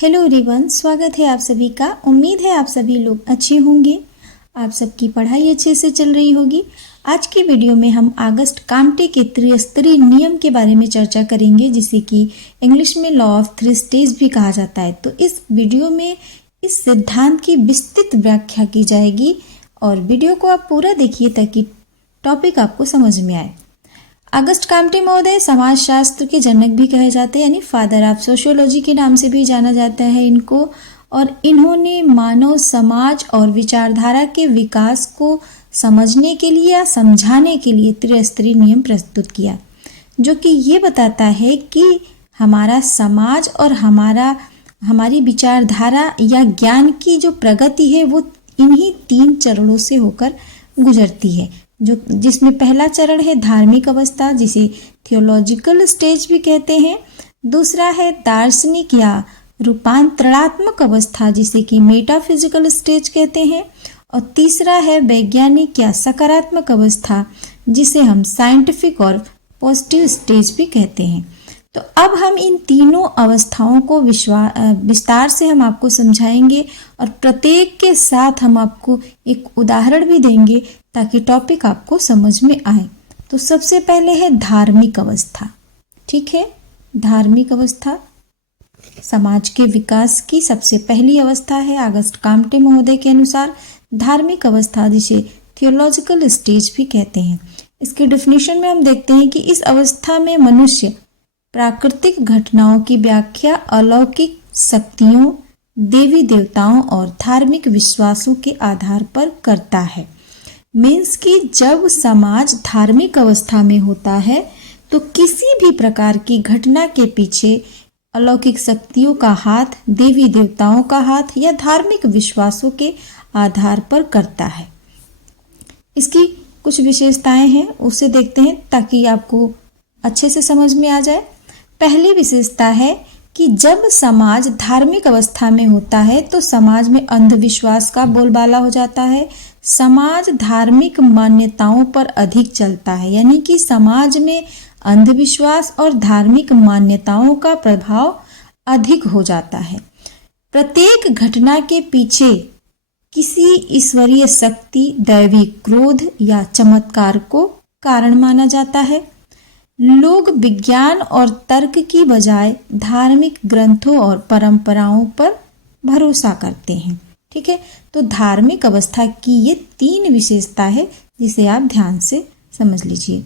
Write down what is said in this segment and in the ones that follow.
Hello everyone, स्वागत है आप सभी का। उम्मीद है आप सभी लोग अच्छे होंगे, आप सबकी पढ़ाई अच्छे से चल रही होगी। आज की वीडियो में हम ऑगस्ट काम्टे के त्रिस्तरीय नियम के बारे में चर्चा करेंगे, जिसे कि इंग्लिश में लॉ ऑफ थ्री स्टेज भी कहा जाता है। तो इस वीडियो में इस सिद्धांत की विस्तृत व्याख्या की जाएगी और वीडियो को आप पूरा देखिए ताकि टॉपिक आपको समझ में आए। ऑगस्ट काम्टे महोदय समाजशास्त्र के जनक भी कहे जाते हैं, यानी फादर ऑफ सोशियोलॉजी के नाम से भी जाना जाता है इनको। और इन्होंने मानव समाज और विचारधारा के विकास को समझने के लिए या समझाने के लिए त्रिस्तरीय नियम प्रस्तुत किया, जो कि ये बताता है कि हमारा समाज और हमारी विचारधारा या ज्ञान की जो प्रगति है वो इन्हीं 3 चरणों से होकर गुजरती है। जिसमें पहला चरण है धार्मिक अवस्था, जिसे थियोलॉजिकल स्टेज भी कहते हैं। दूसरा है दार्शनिक या रूपांतरणात्मक अवस्था, जिसे कि मेटाफिजिकल स्टेज कहते हैं। और तीसरा है वैज्ञानिक या सकारात्मक अवस्था, जिसे हम साइंटिफिक और पॉजिटिव स्टेज भी कहते हैं। तो अब हम इन तीनों अवस्थाओं को विस्तार से हम आपको समझाएंगे और प्रत्येक के साथ हम आपको एक उदाहरण भी देंगे ताकि टॉपिक आपको समझ में आए। तो सबसे पहले है धार्मिक अवस्था। ठीक है, धार्मिक अवस्था समाज के विकास की सबसे पहली अवस्था है। ऑगस्ट काम्टे महोदय के अनुसार धार्मिक अवस्था, जिसे थियोलॉजिकल स्टेज भी कहते हैं। इसके डेफिनेशन में हम देखते हैं कि इस अवस्था में मनुष्य प्राकृतिक घटनाओं की व्याख्या अलौकिक शक्तियों, देवी देवताओं और धार्मिक विश्वासों के आधार पर करता है। मीन्स कि जब समाज धार्मिक अवस्था में होता है तो किसी भी प्रकार की घटना के पीछे अलौकिक शक्तियों का हाथ, देवी देवताओं का हाथ या धार्मिक विश्वासों के आधार पर करता है। इसकी कुछ विशेषताएं हैं, उसे देखते हैं ताकि आपको अच्छे से समझ में आ जाए। पहली विशेषता है कि जब समाज धार्मिक अवस्था में होता है तो समाज में अंधविश्वास का बोलबाला हो जाता है। समाज धार्मिक मान्यताओं पर अधिक चलता है, यानी कि समाज में अंधविश्वास और धार्मिक मान्यताओं का प्रभाव अधिक हो जाता है। प्रत्येक घटना के पीछे किसी ईश्वरीय शक्ति, दैवी क्रोध या चमत्कार को कारण माना जाता है। लोग विज्ञान और तर्क की बजाय धार्मिक ग्रंथों और परंपराओं पर भरोसा करते हैं। ठीक है, तो धार्मिक अवस्था की ये 3 विशेषता है, जिसे आप ध्यान से समझ लीजिए।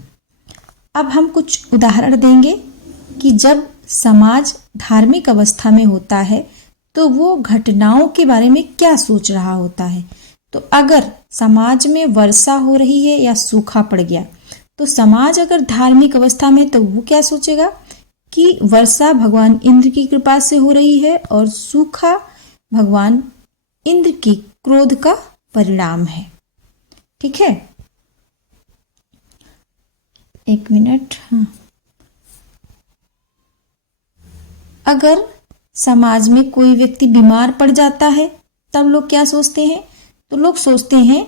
अब हम कुछ उदाहरण देंगे कि जब समाज धार्मिक अवस्था में होता है तो वो घटनाओं के बारे में क्या सोच रहा होता है। तो अगर समाज में वर्षा हो रही है या सूखा पड़ गया, तो समाज अगर धार्मिक अवस्था में तो वो क्या सोचेगा कि वर्षा भगवान इंद्र की कृपा से हो रही है और सूखा भगवान इंद्र की क्रोध का परिणाम है। ठीक है, एक मिनट। हाँ, अगर समाज में कोई व्यक्ति बीमार पड़ जाता है तब लोग क्या सोचते हैं? तो लोग सोचते हैं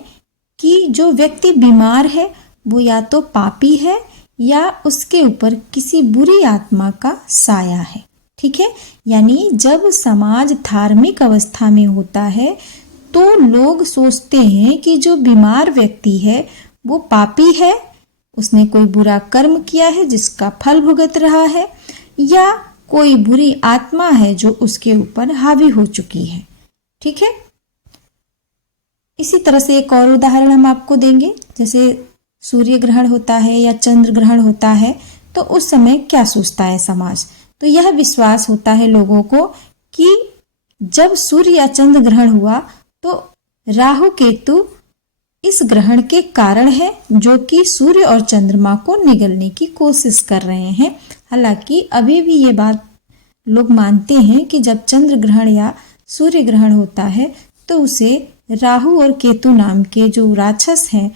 कि जो व्यक्ति बीमार है वो या तो पापी है या उसके ऊपर किसी बुरी आत्मा का साया है। ठीक है, यानी जब समाज धार्मिक अवस्था में होता है तो लोग सोचते हैं कि जो बीमार व्यक्ति है वो पापी है, उसने कोई बुरा कर्म किया है जिसका फल भुगत रहा है, या कोई बुरी आत्मा है जो उसके ऊपर हावी हो चुकी है। ठीक है, इसी तरह से एक और उदाहरण हम आपको देंगे। जैसे सूर्य ग्रहण होता है या चंद्र ग्रहण होता है तो उस समय क्या सोचता है समाज? तो यह विश्वास होता है लोगों को कि जब सूर्य या चंद्र ग्रहण हुआ तो राहु केतु इस ग्रहण के कारण है, जो कि सूर्य और चंद्रमा को निगलने की कोशिश कर रहे हैं। हालांकि अभी भी ये बात लोग मानते हैं कि जब चंद्र ग्रहण या सूर्य ग्रहण होता है तो उसे राहु और केतु नाम के जो राक्षस हैं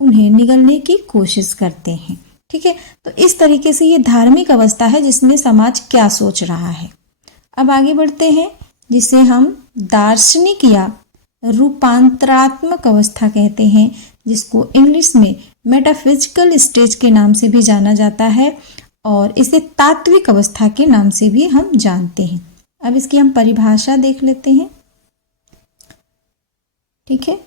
उन्हें निगलने की कोशिश करते हैं। ठीक है, तो इस तरीके से ये धार्मिक अवस्था है जिसमें समाज क्या सोच रहा है। अब आगे बढ़ते हैं, जिसे हम दार्शनिक या रूपांतरात्मक अवस्था कहते हैं, जिसको इंग्लिश में मेटाफिजिकल स्टेज के नाम से भी जाना जाता है और इसे तात्विक अवस्था के नाम से भी हम जानते हैं। अब इसकी हम परिभाषा देख लेते हैं। ठीक है,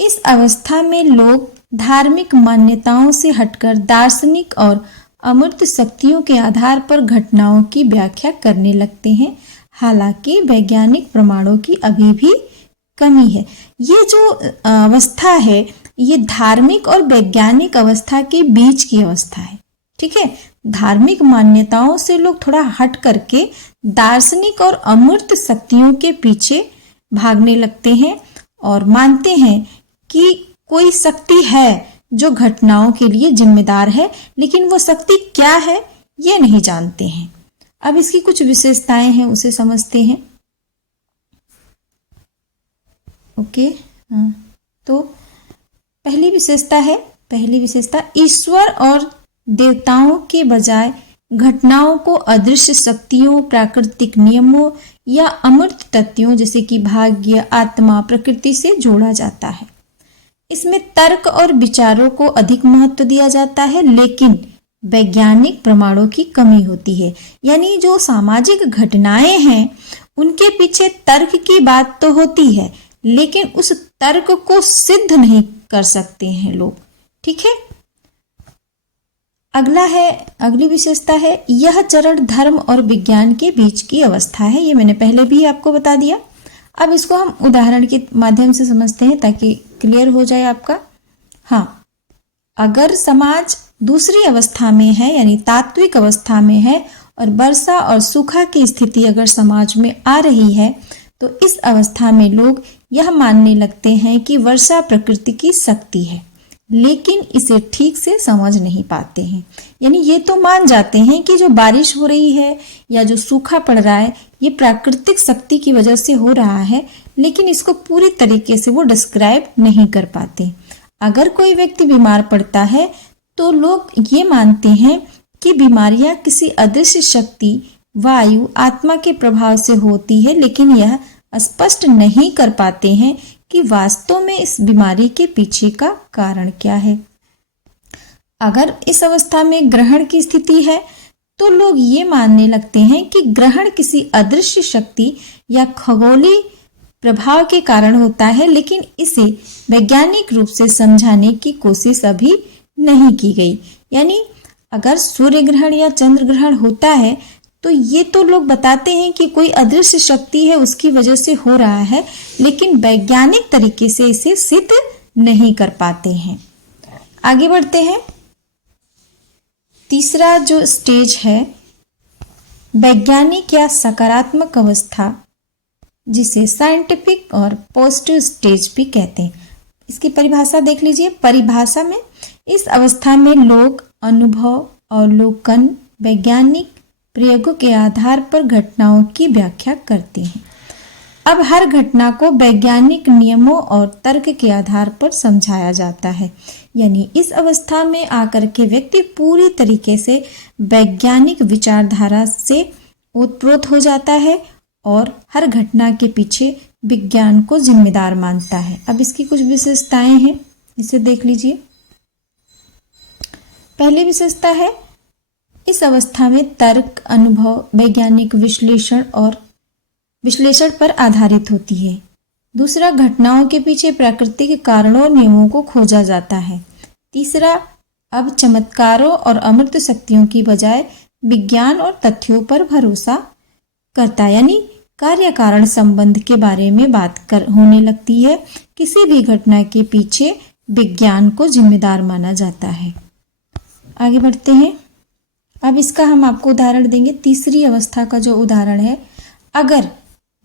इस अवस्था में लोग धार्मिक मान्यताओं से हटकर दार्शनिक और अमूर्त शक्तियों के आधार पर घटनाओं की व्याख्या करने लगते हैं। हालांकि वैज्ञानिक प्रमाणों की अभी भी कमी है। ये जो अवस्था है ये धार्मिक और वैज्ञानिक अवस्था के बीच की अवस्था है। ठीक है, धार्मिक मान्यताओं से लोग थोड़ा हट करके दार्शनिक और अमूर्त शक्तियों के पीछे भागने लगते हैं और मानते हैं कि कोई शक्ति है जो घटनाओं के लिए जिम्मेदार है, लेकिन वो शक्ति क्या है ये नहीं जानते हैं। अब इसकी कुछ विशेषताएं हैं, उसे समझते हैं। ओके, तो पहली विशेषता ईश्वर और देवताओं के बजाय घटनाओं को अदृश्य शक्तियों, प्राकृतिक नियमों या अमूर्त तथ्यों जैसे कि भाग्य, आत्मा, प्रकृति से जोड़ा जाता है। इसमें तर्क और विचारों को अधिक महत्व दिया जाता है, लेकिन वैज्ञानिक प्रमाणों की कमी होती है। यानी जो सामाजिक घटनाएं हैं उनके पीछे तर्क की बात तो होती है, लेकिन उस तर्क को सिद्ध नहीं कर सकते हैं लोग। ठीक है, अगली विशेषता है यह चरण धर्म और विज्ञान के बीच की अवस्था है। ये मैंने पहले भी आपको बता दिया। अब इसको हम उदाहरण के माध्यम से समझते हैं ताकि क्लियर हो जाए आपका। हाँ, अगर समाज दूसरी अवस्था में है यानी तात्विक अवस्था में है और वर्षा और सूखा की स्थिति अगर समाज में आ रही है तो इस अवस्था में लोग यह मानने लगते हैं कि वर्षा प्रकृति की शक्ति है, लेकिन इसे ठीक से समझ नहीं पाते हैं। यानी ये तो मान जाते हैं कि जो बारिश हो रही है या जो सूखा पड़ रहा है ये प्राकृतिक शक्ति की वजह से हो रहा है, लेकिन इसको पूरी तरीके से वो डिस्क्राइब नहीं कर पाते। अगर कोई व्यक्ति बीमार पड़ता है तो लोग ये मानते हैं कि बीमारियां किसी अदृश्य शक्ति, वायु, आत्मा के प्रभाव से होती है, लेकिन यह स्पष्ट नहीं कर पाते हैं कि वास्तव में इस बीमारी के पीछे का कारण क्या है। अगर इस अवस्था में ग्रहण की स्थिति है तो लोग ये मानने लगते हैं कि ग्रहण किसी अदृश्य शक्ति या खगोलीय प्रभाव के कारण होता है, लेकिन इसे वैज्ञानिक रूप से समझाने की कोशिश अभी नहीं की गई। यानी अगर सूर्य ग्रहण या चंद्र ग्रहण होता है तो ये तो लोग बताते हैं कि कोई अदृश्य शक्ति है उसकी वजह से हो रहा है, लेकिन वैज्ञानिक तरीके से इसे सिद्ध नहीं कर पाते हैं। आगे बढ़ते हैं। तीसरा जो स्टेज है वैज्ञानिक या सकारात्मक अवस्था, जिसे साइंटिफिक और पॉजिटिव स्टेज भी कहते हैं। इसकी परिभाषा देख लीजिए। परिभाषा में इस अवस्था में लोग अनुभव, अवलोकन, वैज्ञानिक प्रयोगों के आधार पर घटनाओं की व्याख्या करते हैं। अब हर घटना को वैज्ञानिक नियमों और तर्क के आधार पर समझाया जाता है। यानी इस अवस्था में आकर के व्यक्ति पूरी तरीके से वैज्ञानिक विचारधारा से ओतप्रोत हो जाता है और हर घटना के पीछे विज्ञान को जिम्मेदार मानता है। अब इसकी कुछ विशेषताएं हैं, इसे देख लीजिए। पहली विशेषता है इस अवस्था में तर्क, अनुभव, वैज्ञानिक विश्लेषण पर आधारित होती है। दूसरा, घटनाओं के पीछे प्राकृतिक कारणों और नियमों को खोजा जाता है। तीसरा, अब चमत्कारों और अमूर्त शक्तियों की बजाय विज्ञान और तथ्यों पर भरोसा करता है। यानी कार्य कारण संबंध के बारे में होने लगती है। किसी भी घटना के पीछे विज्ञान को जिम्मेदार माना जाता है। आगे बढ़ते हैं। अब इसका हम आपको उदाहरण देंगे। तीसरी अवस्था का जो उदाहरण है, अगर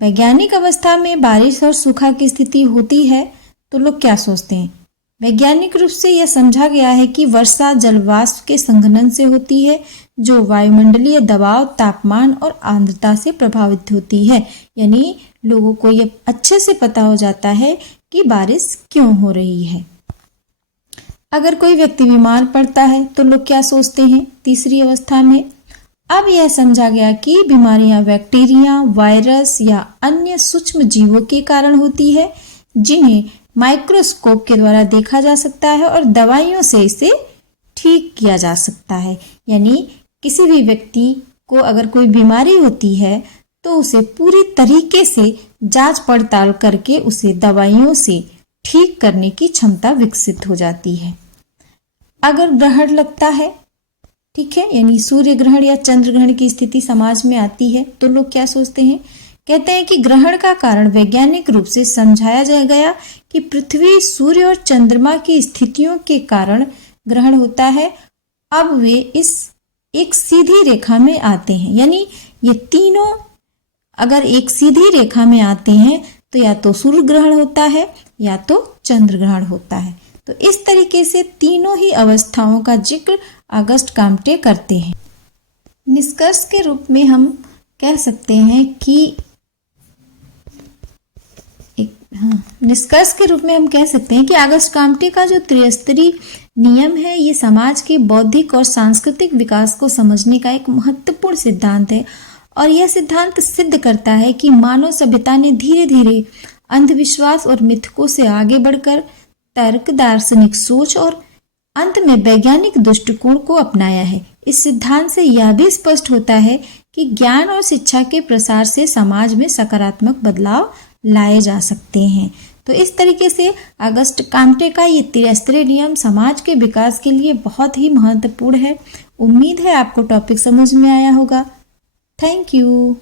वैज्ञानिक अवस्था में बारिश और सूखा की स्थिति होती है तो लोग क्या सोचते हैं? वैज्ञानिक रूप से यह समझा गया है कि वर्षा जलवाष्प के संघनन से होती है, जो वायुमंडलीय दबाव, तापमान और आर्द्रता से प्रभावित होती है। यानी लोगों को यह अच्छे से पता हो जाता है कि बारिश क्यों हो रही है। अगर कोई व्यक्ति बीमार पड़ता है तो लोग क्या सोचते हैं? तीसरी अवस्था में अब यह समझा गया कि बीमारियां बैक्टीरिया, वायरस या अन्य सूक्ष्म जीवों के कारण होती है, जिन्हें माइक्रोस्कोप के द्वारा देखा जा सकता है और दवाइयों से इसे ठीक किया जा सकता है। यानी किसी भी व्यक्ति को अगर कोई बीमारी होती है तो उसे पूरी तरीके से जांच पड़ताल करके उसे दवाइयों से ठीक करने की क्षमता विकसित हो जाती है। अगर ग्रहण लगता है, ठीक है, यानी सूर्य ग्रहण या चंद्र ग्रहण की स्थिति समाज में आती है, तो लोग क्या सोचते हैं? कहते हैं कि ग्रहण का कारण वैज्ञानिक रूप से समझाया जा गया कि पृथ्वी, सूर्य और चंद्रमा की स्थितियों के कारण ग्रहण होता है। अब वे इस एक सीधी रेखा में आते हैं, यानी ये तीनों अगर एक सीधी रेखा में आते हैं तो या तो सूर्य ग्रहण होता है या तो चंद्र ग्रहण होता है। तो इस तरीके से तीनों ही अवस्थाओं का जिक्र ऑगस्ट काम्टे करते हैं। निष्कर्ष के रूप में हम कह सकते हैं कि ऑगस्ट काम्टे का जो त्रिस्तरीय नियम है, ये समाज के बौद्धिक और सांस्कृतिक विकास को समझने का एक महत्वपूर्ण सिद्धांत है। और यह सिद्धांत सिद्ध करता है कि मानव सभ्यता ने धीरे धीरे अंधविश्वास और मिथकों से आगे बढ़कर तर्क, दार्शनिक सोच और अंत में वैज्ञानिक दृष्टिकोण को अपनाया है। इस सिद्धांत से यह भी स्पष्ट होता है कि ज्ञान और शिक्षा के प्रसार से समाज में सकारात्मक बदलाव लाए जा सकते हैं। तो इस तरीके से ऑगस्ट काम्टे का ये त्रिस्तरीय नियम समाज के विकास के लिए बहुत ही महत्वपूर्ण है। उम्मीद है आपको टॉपिक समझ में आया होगा। Thank you.